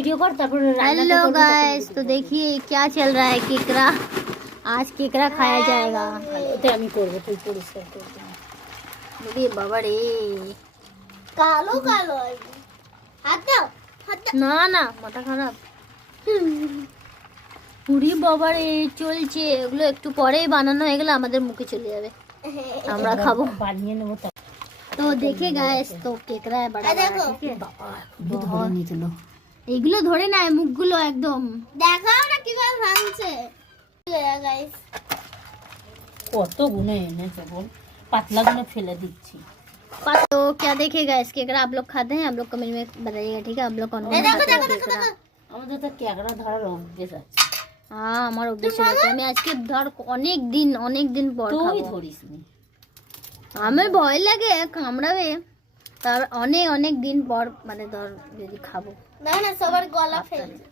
Video कर তারপর hello guys, तो देखिए क्या चल रहा है। केकड़ा, आज केकड़ा खाया जाएगा। ওটা আমি করব, তুই পরিষ্কার করবি। अरे बाबा रे, কালো কালো হাত দাও, হাত দাও। না না মাথা খারাপ। পুরি বাবা রে চলছে, এগুলো একটু পরেই বানানো হয়ে গেলে আমাদের মুখে চলে যাবে, আমরা খাবো। বানিয়ে নেব। तो देखे गाइस, तो केकड़ा है बड़ा बड़ा, ठीक है। ধরে নিয়েছিল। এগুলো ধরে না, মুখগুলো একদম। দেখাও না কিভাবে ভাঙছে গাইস। কত গুনে এনেছে বল, পাতলা গুনে ফেলে দিচ্ছি। तो क्या देखे गाइस, केकड़ा आप लोग खाते हैं? आप लोग कमेंट में बताइएगा, ठीक है। आप लोग कौन कौन দেখো खाते हैं দেখো দেখো केकड़ा? দেখো। আমাদের তো ক্যাকড়া ধরার অভ্যেস আছে। হ্যাঁ, আমার অভ্যেস হয়েছে। আমি আজকে ধর অনেক দিন পর তুই খাবো। ধরিস নি। আমার ভয় লাগে কামড়াবে, তার অনেক দিন পর মানে ধর যদি খাবো। দেখো না সবার গলা ফেলছে।